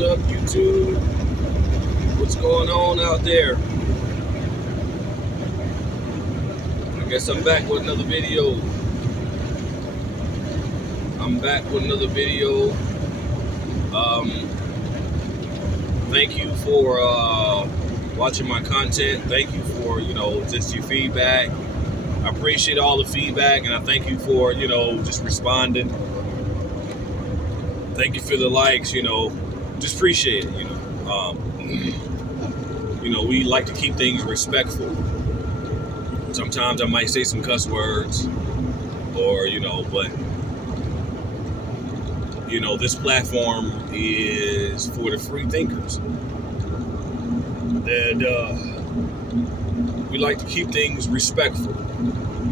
What's up, YouTube? What's going on out there? I guess I'm back with another video. Thank you for watching my content. Thank you for, just your feedback. I appreciate all the feedback, and I thank you for, just responding. Thank you for the likes, just appreciate it, we like to keep things respectful. Sometimes I might say some cuss words or, but, this platform is for the free thinkers. And we like to keep things respectful,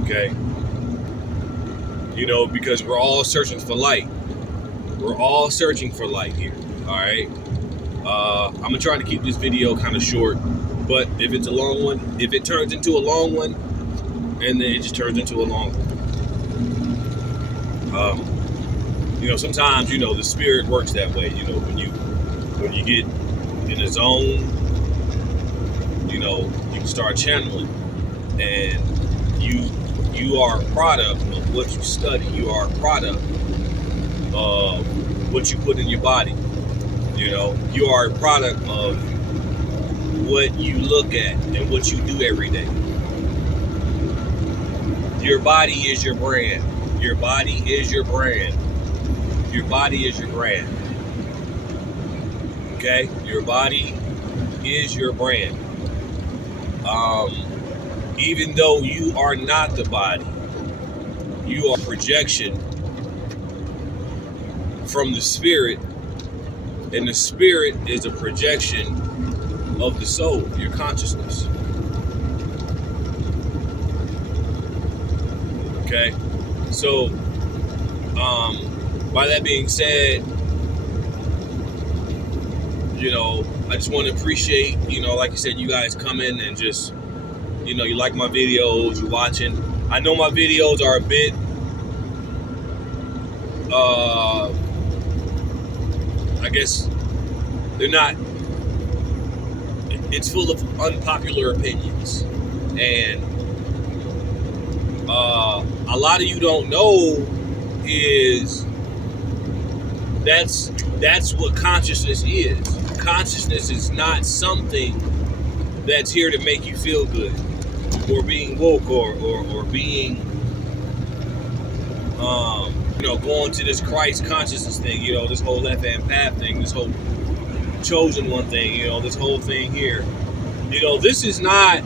okay? Because we're all searching for light. We're all searching for light here, all right? I'm going to try to keep this video kind of short, but if it's a long one, if it turns into a long one, and then it just turns into a long one. Sometimes, the spirit works that way, when you get in a zone, you can start channeling, and you are a product of what you study. You are a product of what you put in your body. You are a product of what you look at and what you do every day. Your body is your brand. Your body is your brand. Your body is your brand. Okay? Your body is your brand. Even though you are not the body, you are a projection from the spirit, and the spirit is a projection of the soul, your consciousness. Okay? So, by that being said, I just want to appreciate, like I said, you guys come in and just, you like my videos, you're watching. I know my videos are a bit, I guess, they're not, it's full of unpopular opinions. And a lot of you don't know is that's what consciousness is. Consciousness is not something that's here to make you feel good, or being woke, or being going to this Christ consciousness thing, this whole left hand path thing, this whole chosen one thing, this whole thing here. This is not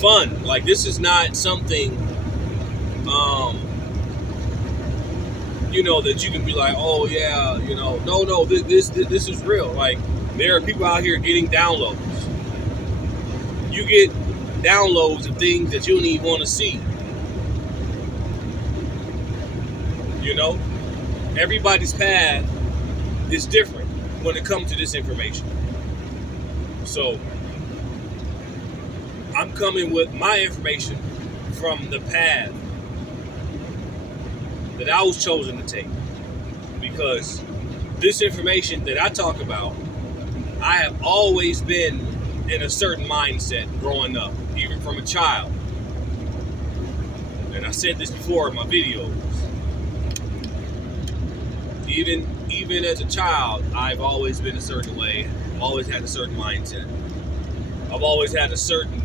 fun. Like, this is not something that you can be like, oh yeah, no, this is real. Like, there are people out here getting downloads. You get downloads of things that you don't even want to see. Everybody's path is different when it comes to this information. So, I'm coming with my information from the path that I was chosen to take, because this information that I talk about, I have always been in a certain mindset growing up, even from a child. And I said this before in my videos. Even as a child, I've always been a certain way. I've always had a certain mindset. I've always had a certain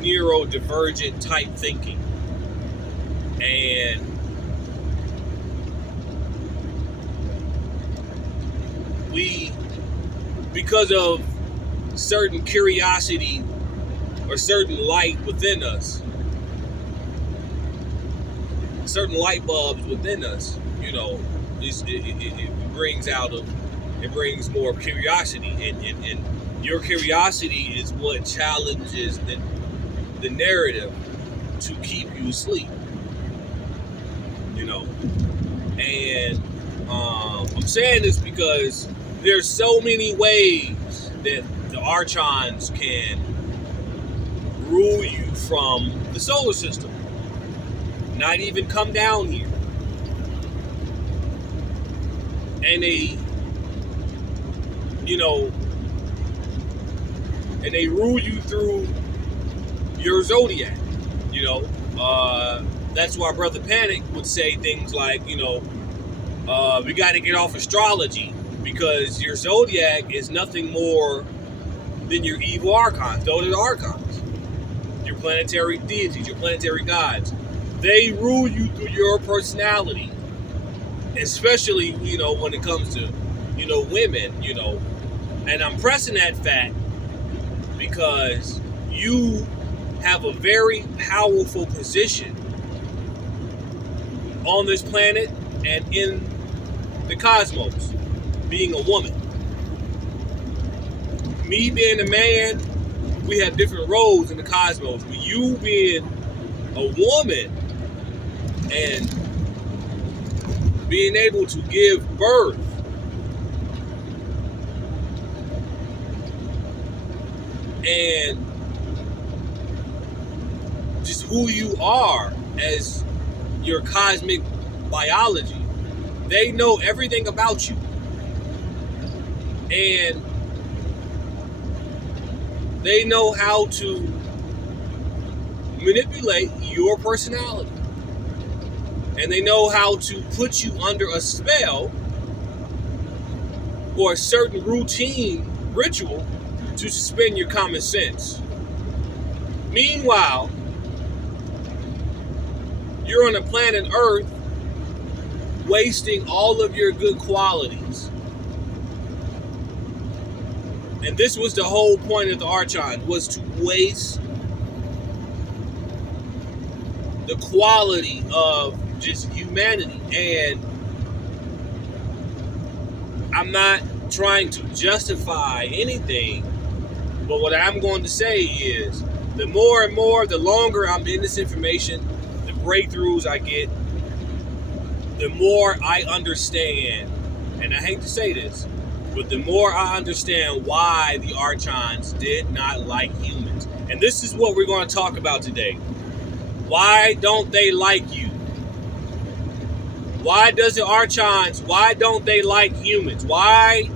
neurodivergent type thinking. And because of certain curiosity or certain light within us, certain light bulbs within us, it brings more curiosity, and your curiosity is what challenges the narrative to keep you asleep. And I'm saying this because there's so many ways that the Archons can rule you from the solar system, not even come down here. and they, you know, and they rule you through your zodiac. You know, that's why Brother Panic would say things like, you know, we got to get off astrology because your zodiac is nothing more than your evil archons. Those are the archons, your planetary deities, your planetary gods. They rule you through your personality, especially, you know, when it comes to, you know, women, you know. And I'm pressing that fact because you have a very powerful position on this planet and in the cosmos, being a woman. Me being a man, we have different roles in the cosmos. But you being a woman and being able to give birth and just who you are as your cosmic biology, they know everything about you. And they know how to manipulate your personality. And they know how to put you under a spell or a certain routine ritual to suspend your common sense. Meanwhile, you're on a planet Earth wasting all of your good qualities. And this was the whole point of the Archons, was to waste the quality of just humanity. And I'm not trying to justify anything, but what I'm going to say is the more and more, the longer I'm in this information, the breakthroughs I get, the more I understand, and I hate to say this, but the more I understand why the Archons did not like humans. And this is what we're going to talk about today. Why don't they like you? Why does the Archons, why don't they like humans? Why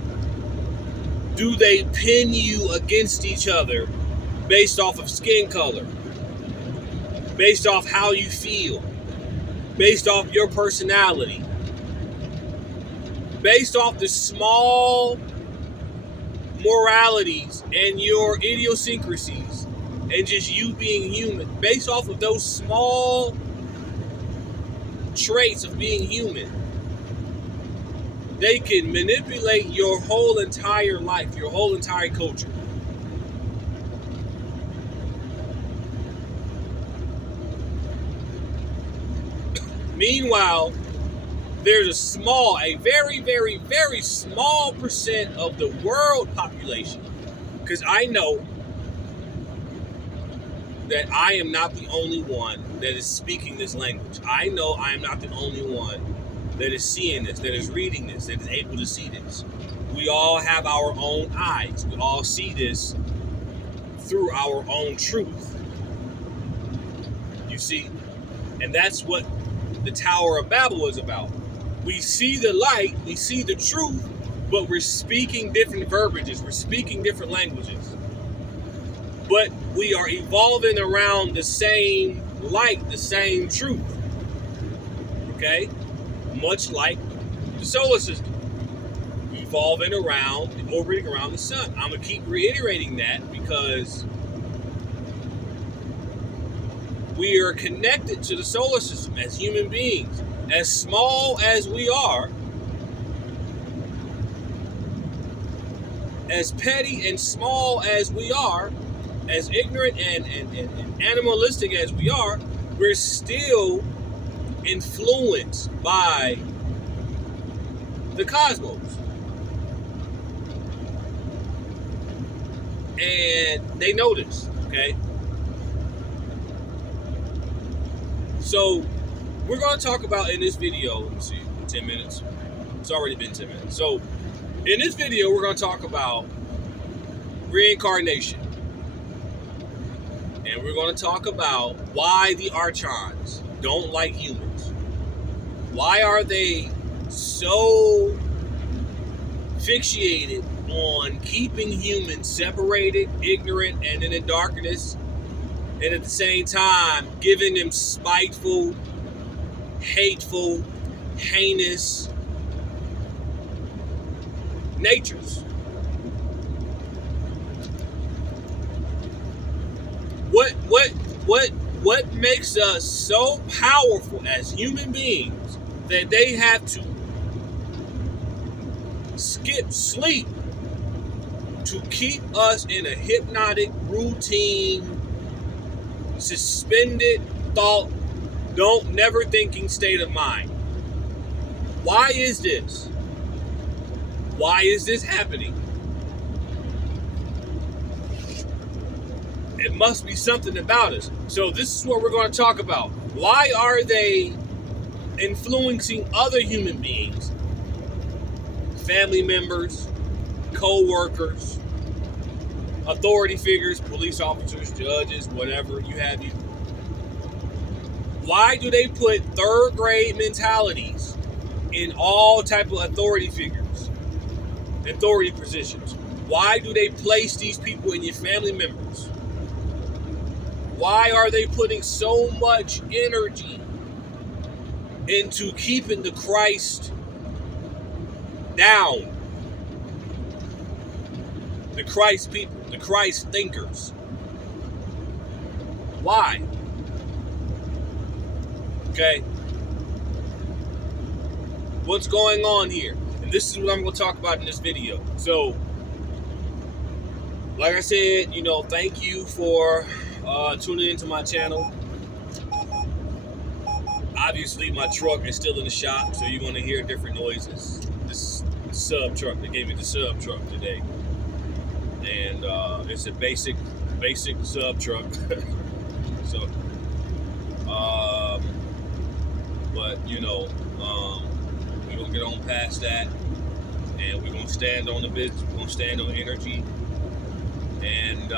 do they pin you against each other based off of skin color? Based off how you feel? Based off your personality? Based off the small moralities and your idiosyncrasies and just you being human, based off of those small traits of being human, they can manipulate your whole entire life, your whole entire culture. Meanwhile, there's a very, very, very small percent of the world population, because I know that I am not the only one that is speaking this language. I know I am not the only one that is seeing this, that is reading this, that is able to see this. We all have our own eyes. We all see this through our own truth. You see? And that's what the Tower of Babel is about. We see the light, we see the truth, but we're speaking different verbiages, we're speaking different languages. But we are evolving around the same light, the same truth. Okay? Much like the solar system. Evolving around, orbiting around the sun. I'm going to keep reiterating that because we are connected to the solar system as human beings. As small as we are, as petty and small as we are, as ignorant and animalistic as we are, we're still influenced by the cosmos. And they know this, okay? So, we're going to talk about in this video, let me see, 10 minutes. It's already been 10 minutes. So, in this video, we're going to talk about reincarnation. And we're going to talk about why the Archons don't like humans. Why are they so fixated on keeping humans separated, ignorant, and in darkness, and at the same time giving them spiteful, hateful, heinous natures. What makes us so powerful as human beings that they have to skip sleep to keep us in a hypnotic, routine, suspended thought, never thinking state of mind? Why is this? Why is this happening? It must be something about us. So this is what we're going to talk about. Why are they influencing other human beings? Family members, co-workers, authority figures, police officers, judges, whatever you have. Why do they put third grade mentalities in all type of authority figures, authority positions? Why do they place these people in your family members? Why are they putting so much energy into keeping the Christ down? The Christ people, the Christ thinkers. Why? Okay. What's going on here? And this is what I'm going to talk about in this video. So, like I said, thank you for tuning into my channel. Obviously, my truck is still in the shop, so you're going to hear different noises. This sub truck, they gave me the sub truck today. And it's a basic sub truck. So, but we're gonna get on past that, and we're gonna stand on the business. We're gonna stand on energy, and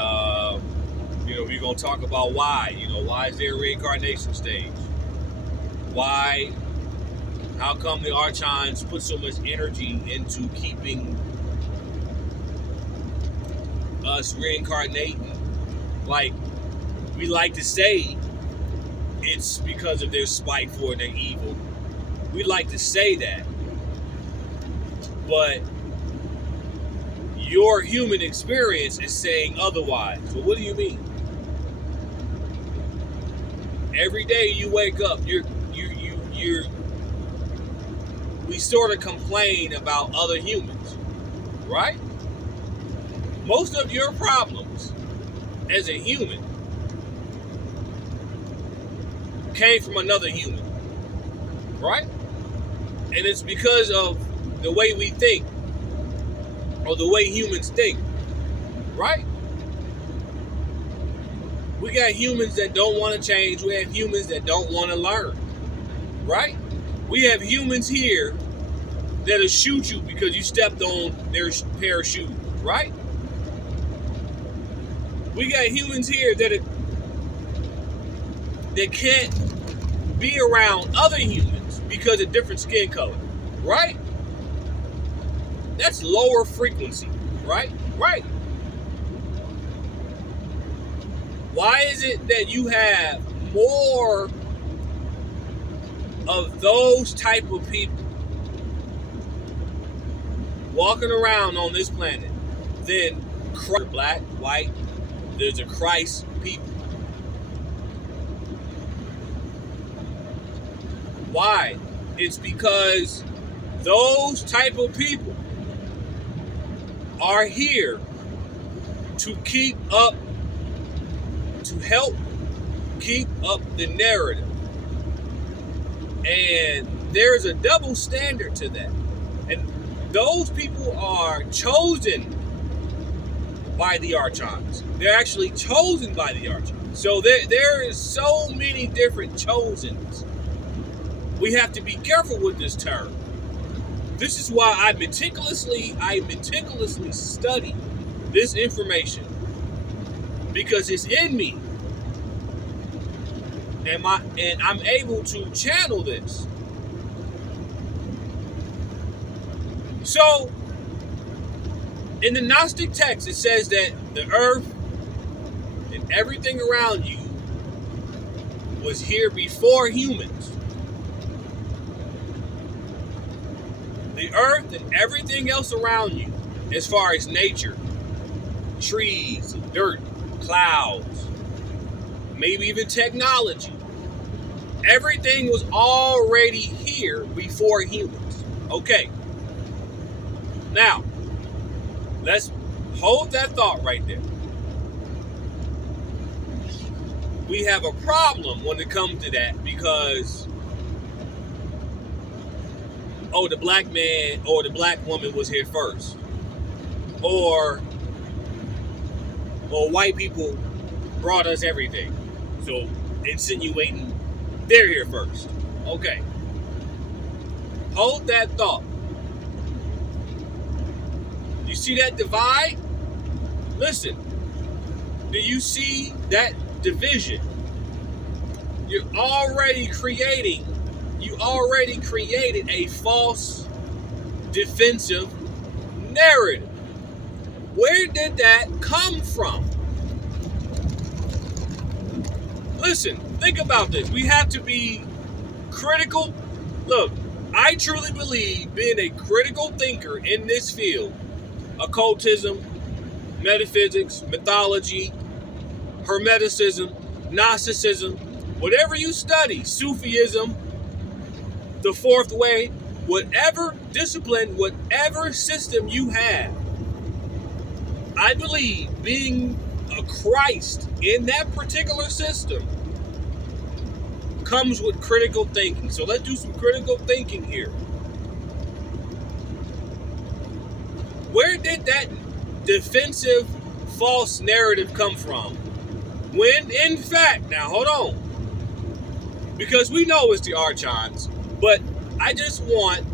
we're gonna talk about why. Why is there a reincarnation stage? Why? How come the Archons put so much energy into keeping us reincarnating? Like we like to say, it's because of their spiteful and their evil. We like to say that, but your human experience is saying otherwise. So what do you mean? Every day you wake up, we sort of complain about other humans, right? Most of your problems as a human came from another human, right? And it's because of the way we think, or the way humans think, right? We got humans that don't want to change. We have humans that don't want to learn, right? We have humans here that'll shoot you because you stepped on their pair of shoes, right? We got humans here that can't be around other humans because of different skin color, right? That's lower frequency, right? Right. Why is it that you have more of those type of people walking around on this planet than black, white? There's a Christ people. Why? It's because those type of people are here to keep up, to help keep up the narrative. And there's a double standard to that. And those people are chosen by the Archons. They're actually chosen by the Archons. So there is so many different chosens. We have to be careful with this term. This is why I meticulously study this information, because it's in me, and I'm able to channel this. So In the Gnostic text, it says that the earth and everything around you was here before humans. The earth and everything else around you, as far as nature, trees, dirt, clouds, maybe even technology, everything was already here before humans. Okay. Now, let's hold that thought right there. We have a problem when it comes to that because, oh, the black man or the black woman was here first. Or white people brought us everything. So, insinuating they're here first. Okay. Hold that thought. You see that divide? Listen. Do you see that division? You already created a false defensive narrative. Where did that come from? Listen, think about this. We have to be critical. Look, I truly believe being a critical thinker in this field, occultism, metaphysics, mythology, hermeticism, Gnosticism, whatever you study, Sufism, the fourth way, whatever discipline, whatever system you have, I believe being a Christ in that particular system comes with critical thinking. So let's do some critical thinking here. Where did that defensive false narrative come from? When in fact, now hold on, because we know it's the Archons, but I just want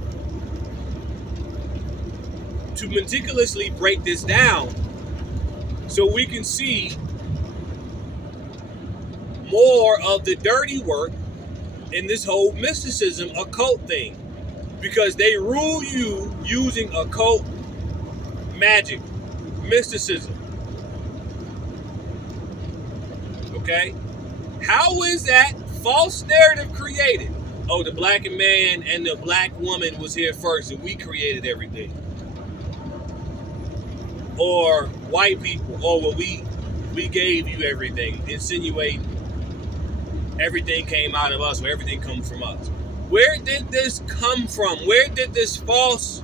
to meticulously break this down so we can see more of the dirty work in this whole mysticism occult thing, because they rule you using occult magic, mysticism. Okay? How is that false narrative created? Oh, the black man and the black woman was here first and we created everything. Or white people, oh, well, we gave you everything, insinuating everything came out of us, or everything comes from us. Where did this come from? Where did this false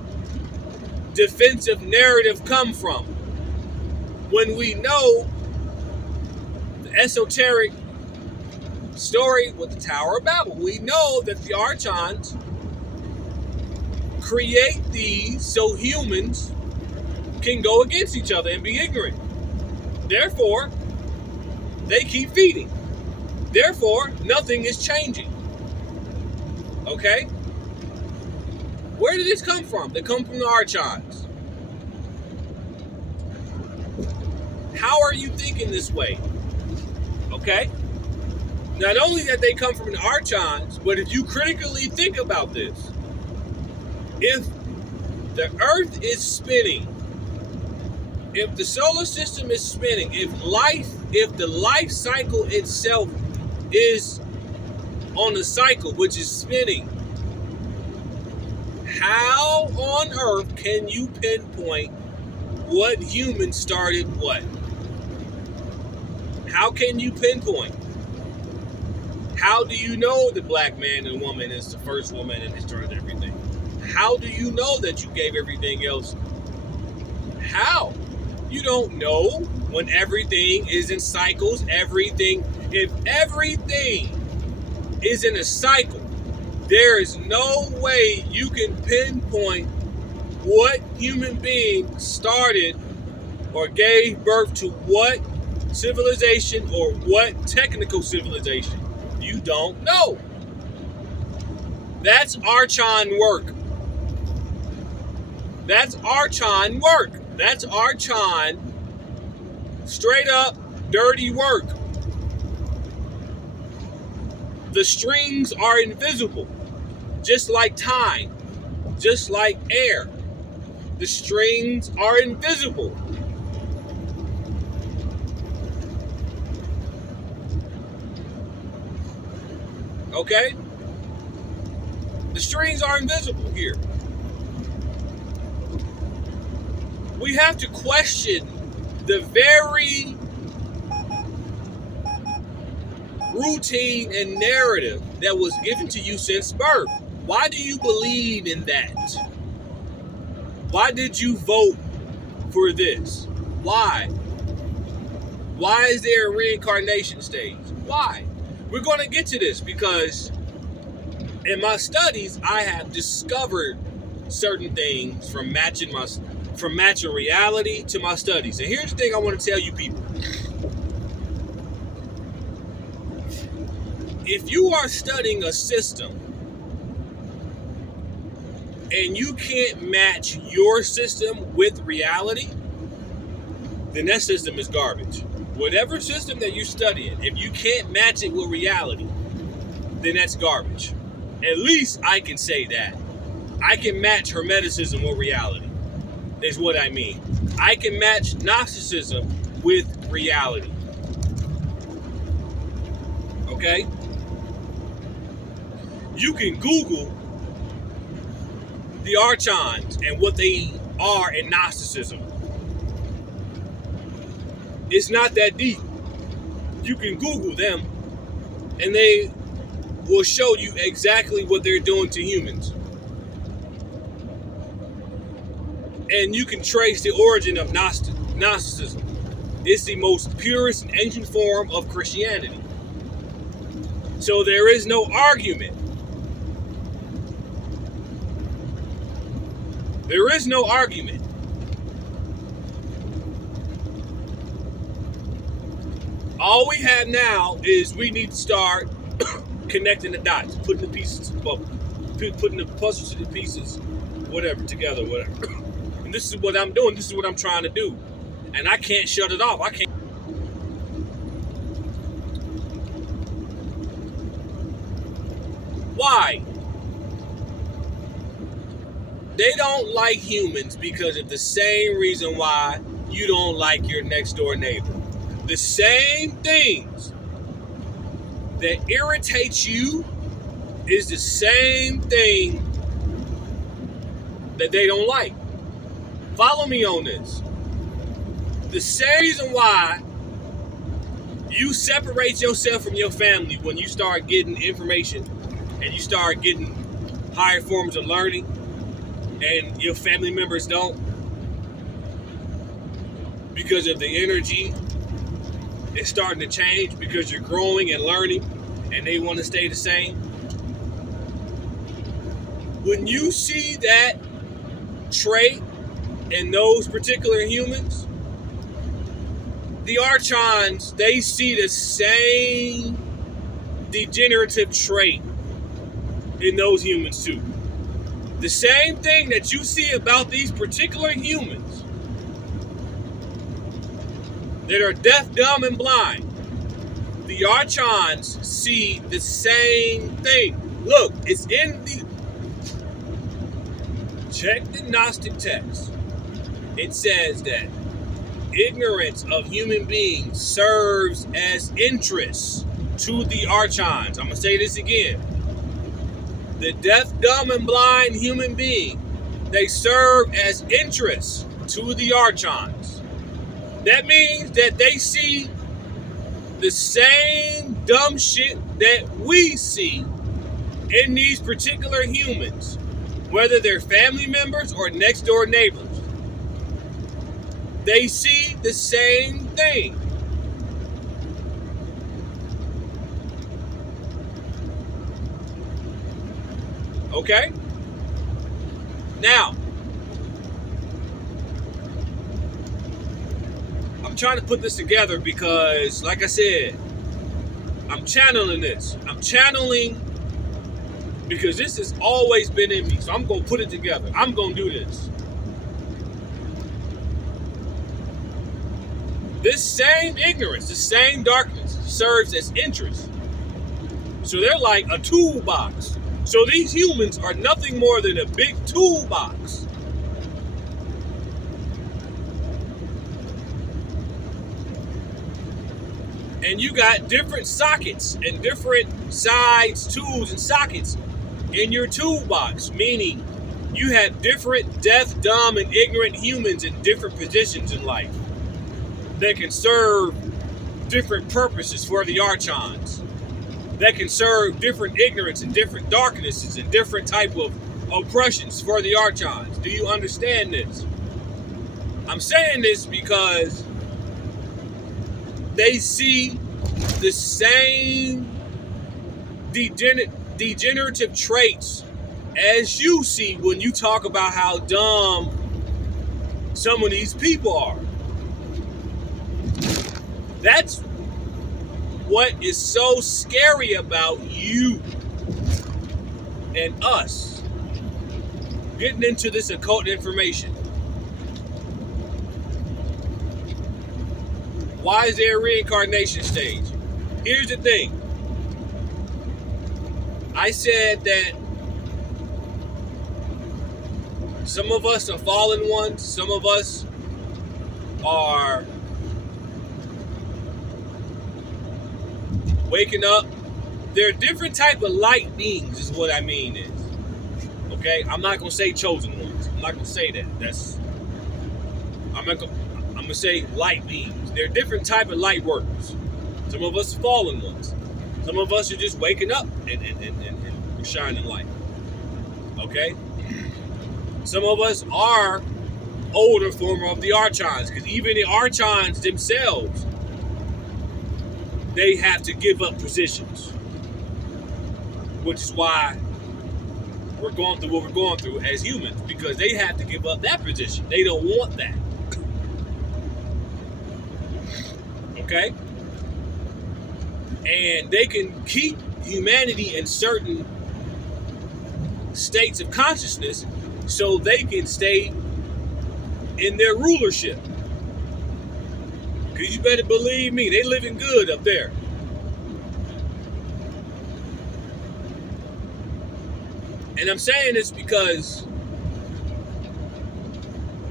defensive narrative come from? When we know the esoteric story with the Tower of Babel, we know that the Archons create these so humans can go against each other and be ignorant. Therefore, they keep feeding. Therefore, nothing is changing. Okay? Where did this come from? They come from the Archons. How are you thinking this way? Okay? Not only that they come from the Archons, but if you critically think about this, if the Earth is spinning, if the solar system is spinning, if the life cycle itself is on a cycle which is spinning, how on earth can you pinpoint what human started what? How can you pinpoint? How do you know the black man and woman is the first woman and it started everything? How do you know that you gave everything else? How? You don't know when everything is in cycles. If everything is in a cycle, there is no way you can pinpoint what human being started or gave birth to what civilization or what technical civilization. You don't know. That's Archon work. That's Archon work. That's Archon straight up dirty work. The strings are invisible, just like time, just like air. The strings are invisible. Okay? The strings are invisible here. We have to question the very routine and narrative that was given to you since birth. Why do you believe in that? Why did you vote for this? Why? Why is there a reincarnation stage? Why? We're going to get to this because in my studies, I have discovered certain things from matching reality to my studies. And here's the thing I want to tell you people. If you are studying a system and you can't match your system with reality, then that system is garbage. Whatever system that you're studying, if you can't match it with reality, then that's garbage. At least I can say that. I can match Hermeticism with reality, is what I mean. I can match Gnosticism with reality. Okay? You can Google the Archons and what they are in Gnosticism. It's not that deep. You can Google them and they will show you exactly what they're doing to humans. And you can trace the origin of Gnosticism. It's the most purest and ancient form of Christianity. So there is no argument. There is no argument. All we have now is we need to start connecting the dots, putting the pieces, putting the puzzles to the pieces, whatever, together, whatever. And this is what I'm doing. This is what I'm trying to do. And I can't shut it off. I can't. Why? They don't like humans because of the same reason why you don't like your next door neighbor. The same things that irritates you is the same thing that they don't like. Follow me on this. The same reason why you separate yourself from your family when you start getting information and you start getting higher forms of learning and your family members don't, because of the energy is starting to change, because you're growing and learning and they want to stay the same. When you see that trait in those particular humans, the Archons, they see the same degenerative trait in those humans too. The same thing that you see about these particular humans that are deaf, dumb, and blind, the Archons see the same thing. Look, it's in the... Check the Gnostic text. It says that ignorance of human beings serves as interest to the Archons. I'm going to say this again. The deaf, dumb, and blind human being, they serve as interest to the Archons. That means that they see the same dumb shit that we see in these particular humans, whether they're family members or next door neighbors. They see the same thing. Okay? Now, I'm trying to put this together because, like I said, I'm channeling this. I'm channeling because this has always been in me. So I'm going to put it together. I'm going to do this. This same ignorance, the same darkness serves as interest. So they're like a toolbox. So these humans are nothing more than a big toolbox And you got different sockets and different sides, tools, and sockets in your toolbox, meaning you have different deaf, dumb, and ignorant humans in different positions in life that can serve different purposes for the Archons, that can serve different ignorance and different darknesses and different type of oppressions for the Archons. Do you understand this? I'm saying this because they see the same degenerative traits as you see when you talk about how dumb some of these people are. That's what is so scary about you and us getting into this occult information. Why is there a reincarnation stage? Here's the thing. I said that some of us are fallen ones. Some of us are waking up. There are different type of light beings is what I mean is. Okay? I'm not going to say chosen ones. I'm not going to say that. I'm going to say light beings. There are different type of light workers. Some of us are fallen ones. Some of us are just waking up and shining light. Okay? Some of us are older form of the Archons, because even the Archons themselves, they have to give up positions. Which is why we're going through what we're going through as humans, because they have to give up that position. They don't want that. Okay? And they can keep humanity in certain states of consciousness so they can stay in their rulership. Because you better believe me, they living good up there. And I'm saying this because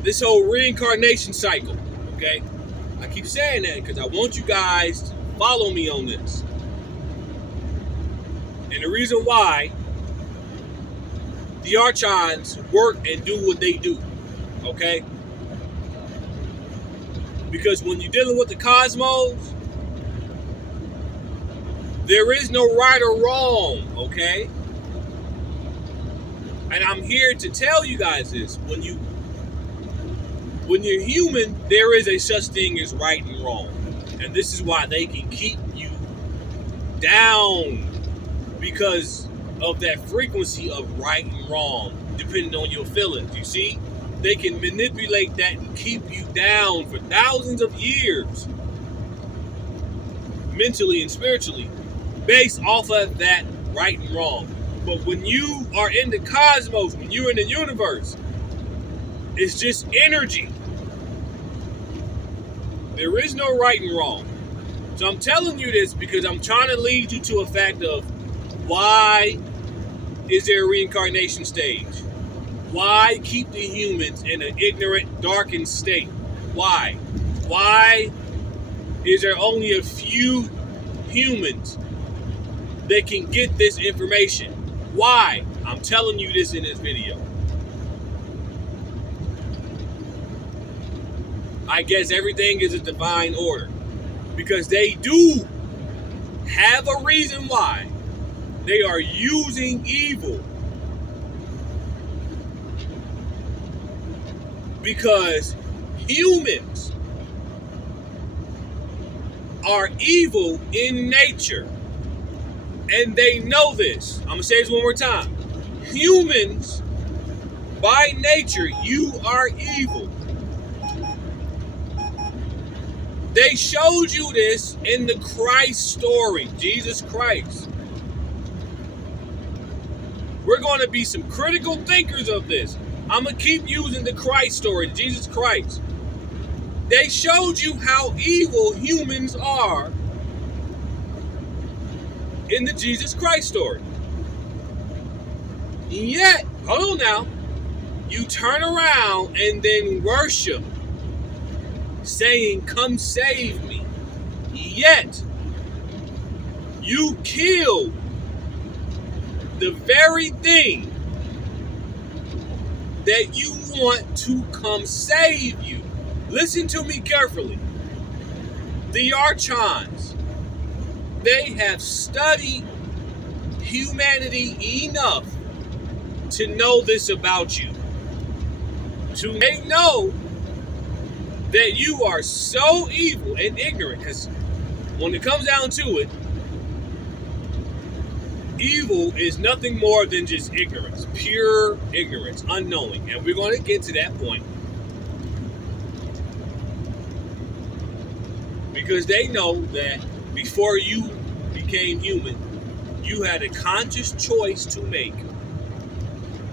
this whole reincarnation cycle, okay? I keep saying that because I want you guys to follow me on this. And the reason why the Archons work and do what they do, okay? Because when you're dealing with the cosmos, there is no right or wrong, okay? And I'm here to tell you guys this. When you're human, there is a such thing as right and wrong. And this is why they can keep you down, because of that frequency of right and wrong, depending on your feelings. You see? They can manipulate that and keep you down for thousands of years, mentally and spiritually, based off of that right and wrong. But when you are in the cosmos, when you're in the universe, it's just energy. There is no right and wrong. So I'm telling you this because I'm trying to lead you to a fact of why is there a reincarnation stage? Why keep the humans in an ignorant, darkened state? Why? Why is there only a few humans that can get this information? Why? I'm telling you this in this video. I guess everything is a divine order, because they do have a reason why they are using evil. Because humans are evil in nature. And they know this. I'm going to say this one more time. Humans, by nature, you are evil. They showed you this in the Christ story, Jesus Christ. We're going to be some critical thinkers of this. I'm going to keep using the Christ story, Jesus Christ. They showed you how evil humans are in the Jesus Christ story. And yet, hold on now, you turn around and then worship, saying, come save me. Yet, You killed the very thing that you want to come save you. Listen to me carefully. The Archons, they have studied humanity enough to know this about you. They know that you are so evil and ignorant, because when it comes down to it, evil is nothing more than just ignorance, pure ignorance, unknowing. And we're going to get to that point. Because they know that before you became human, you had a conscious choice to make.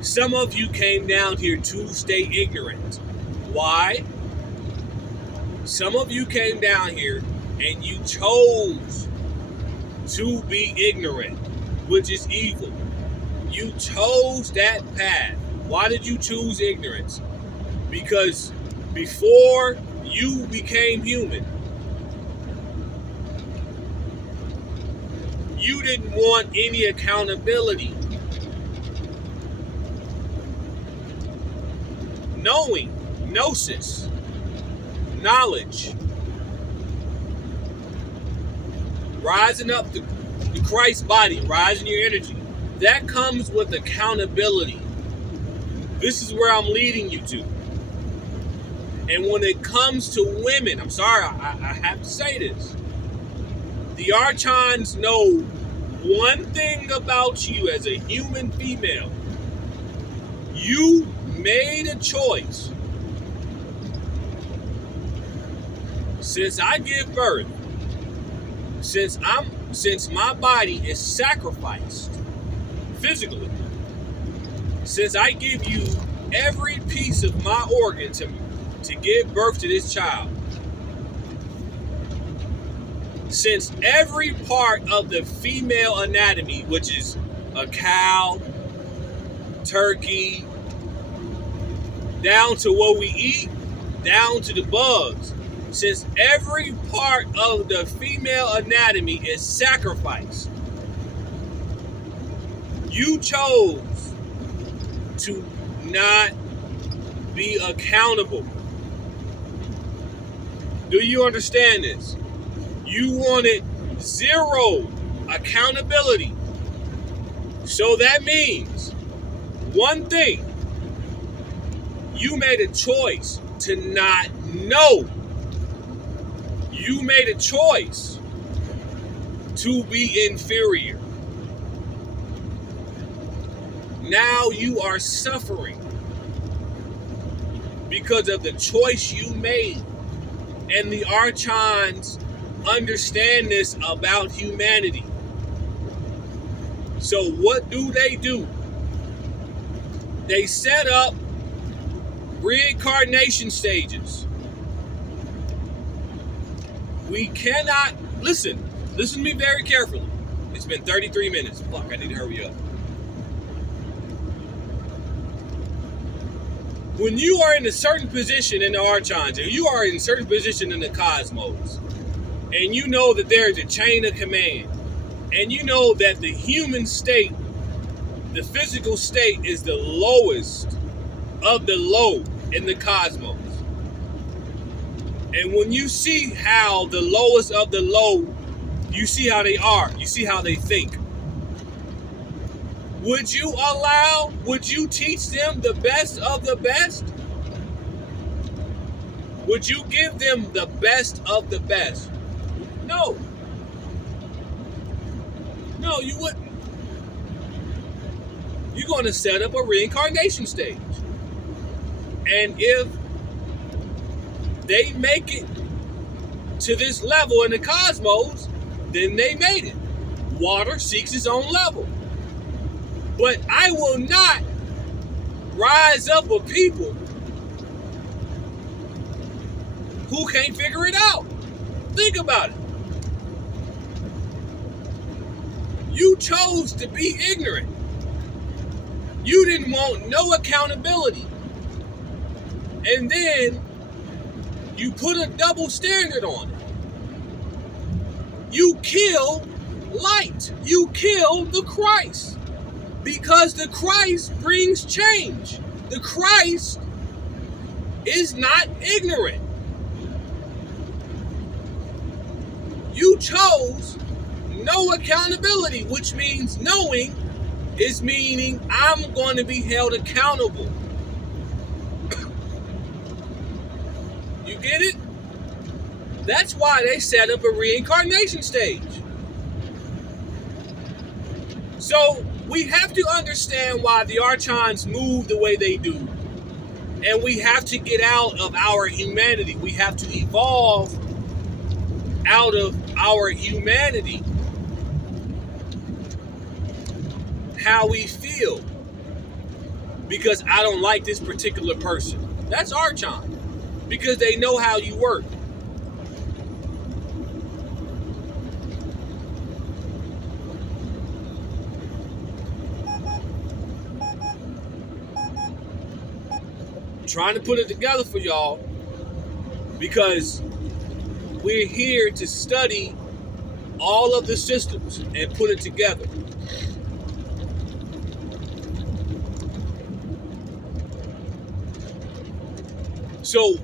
Some of you came down here to stay ignorant. Why? Some of you came down here and you chose to be ignorant, which is evil. You chose that path. Why did you choose ignorance? Because before you became human, you didn't want any accountability. Knowing, Gnosis, knowledge, rising up to Christ's body, rising your energy, that comes with accountability. This is where I'm leading you to. And when it comes to women, I'm sorry, I have to say this. The Archons know one thing about you as a human female. You made a choice. Since I give birth, since my body is sacrificed physically, since I give you every piece of my organ to give birth to this child, since every part of the female anatomy, which is a cow, turkey, down to what we eat, down to the bugs, since every part of the female anatomy is sacrificed, you chose to not be accountable. Do you understand this? You wanted zero accountability. So that means one thing. You made a choice to not know. You made a choice to be inferior. Now you are suffering because of the choice you made. And the Archons understand this about humanity. So what do? They set up reincarnation stages. We cannot, listen to me very carefully. It's been 33 minutes. Fuck, I need to hurry up. When you are in a certain position in the Archons, or you are in a certain position in the cosmos, and you know that there is a chain of command, and you know that the human state, the physical state, is the lowest of the low in the cosmos. And when you see how the lowest of the low, you see how they are, you see how they think. Would you teach them the best of the best? Would you give them the best of the best? No. No, you wouldn't. You're going to set up a reincarnation stage. And if they make it to this level in the cosmos, then they made it. Water seeks its own level. But I will not rise up with people who can't figure it out. Think about it. You chose to be ignorant. You didn't want no accountability. And then you put a double standard on it. You kill light. You kill the Christ. Because the Christ brings change. The Christ is not ignorant. You chose no accountability, which means knowing is meaning I'm going to be held accountable. You get it? That's why they set up a reincarnation stage. So we have to understand why the Archons move the way they do. And we have to get out of our humanity. We have to evolve out of our humanity. How we feel. Because I don't like this particular person. That's Archon. Because they know how you work. Trying to put it together for y'all because we're here to study all of the systems and put it together. So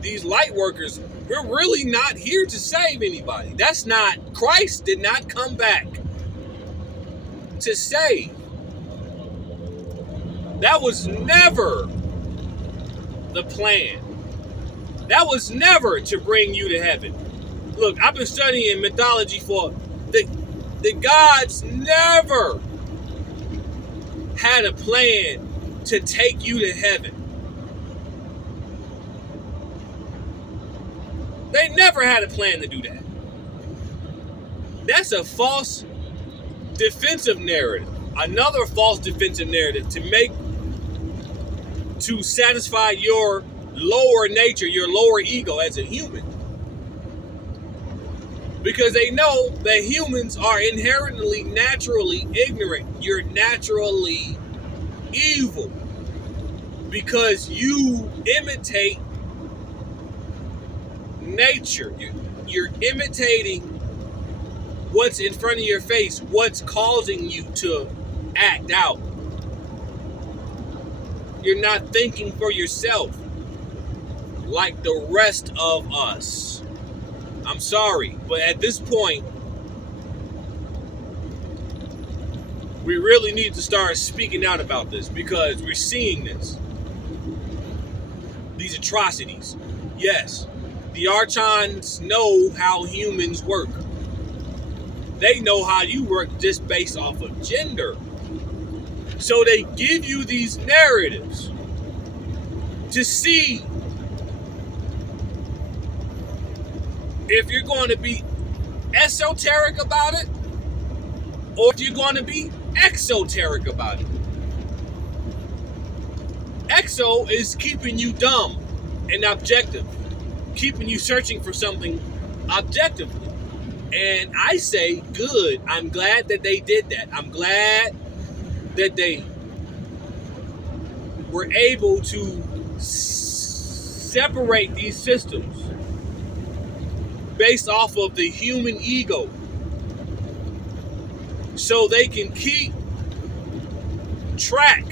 these light workers, we're really not here to save anybody. That's not, Christ did not come back to save. That was never the plan. That was never to bring you to heaven. Look, I've been studying mythology for the gods never had a plan to take you to heaven. They never had a plan to do that. That's a false defensive narrative. Another false defensive narrative to satisfy your lower nature, your lower ego as a human. Because they know that humans are inherently, naturally ignorant. You're naturally evil. Because you imitate nature. You're imitating what's in front of your face, what's causing you to act out. You're not thinking for yourself like the rest of us. I'm sorry, but at this point, we really need to start speaking out about this because we're seeing this. These atrocities. Yes, the Archons know how humans work. They know how you work just based off of gender. So they give you these narratives to see if you're going to be esoteric about it or if you're going to be exoteric about it. Exo is keeping you dumb and objective, keeping you searching for something objectively. And I say, good. I'm glad that they did that. I'm glad that they were able to separate these systems based off of the human ego so they can keep track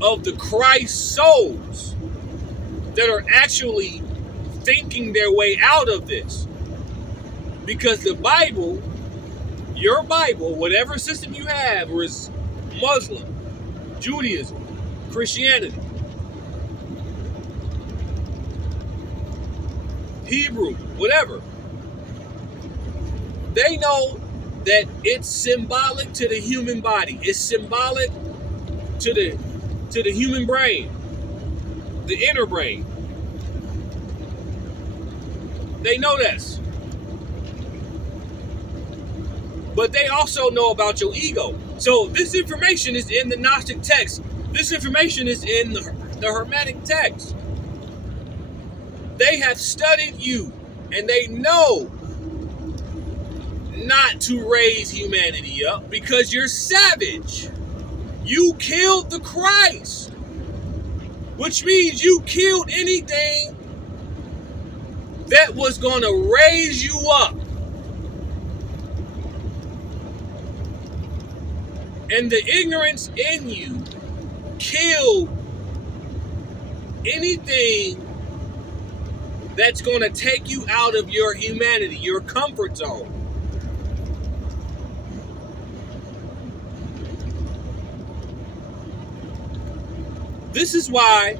of the Christ souls that are actually thinking their way out of this. Because the Bible, your Bible, whatever system you have, or is Muslim, Judaism, Christianity, Hebrew, whatever, they know that it's symbolic to the human body. It's symbolic to the human brain, the inner brain. They know this. But they also know about your ego. So this information is in the Gnostic text. This information is in the Hermetic text. They have studied you, and they know not to raise humanity up because you're savage. You killed the Christ, which means you killed anything that was going to raise you up. And the ignorance in you killed anything that's going to take you out of your humanity, your comfort zone. This is why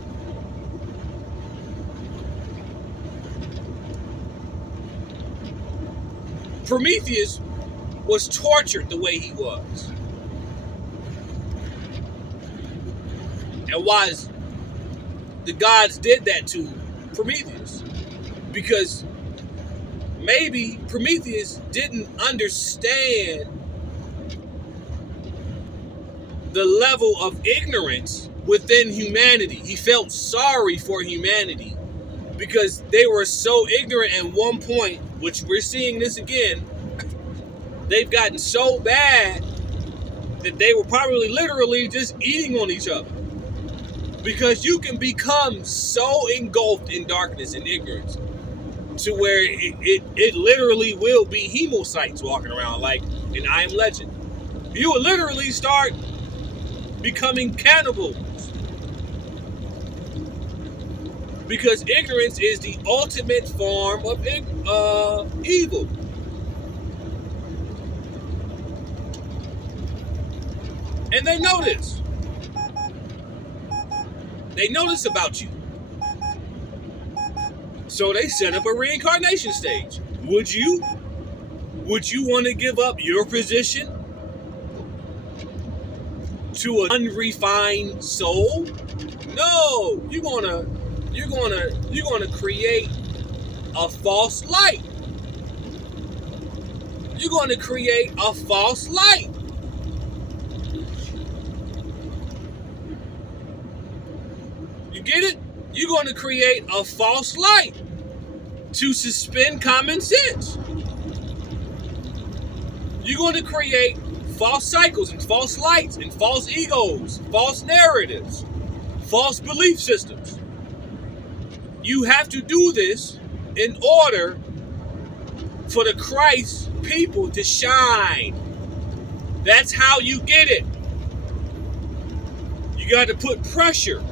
Prometheus was tortured the way he was. And why the gods did that to Prometheus? Because maybe Prometheus didn't understand the level of ignorance within humanity. He felt sorry for humanity because they were so ignorant at one point, which we're seeing this again. They've gotten so bad that they were probably literally just eating on each other. Because you can become so engulfed in darkness and ignorance to where it literally will be hemocytes walking around like in I Am Legend. You will literally start becoming cannibals. Because ignorance is the ultimate form of evil. And they know this. They know this about you. So they set up a reincarnation stage. Would you want to give up your position to an unrefined soul? No, you're gonna create a false light. You're gonna create a false light. You get it? You're going to create a false light to suspend common sense. You're going to create false cycles and false lights and false egos, false narratives, false belief systems. You have to do this in order for the Christ people to shine. That's how you get it. You got to put pressure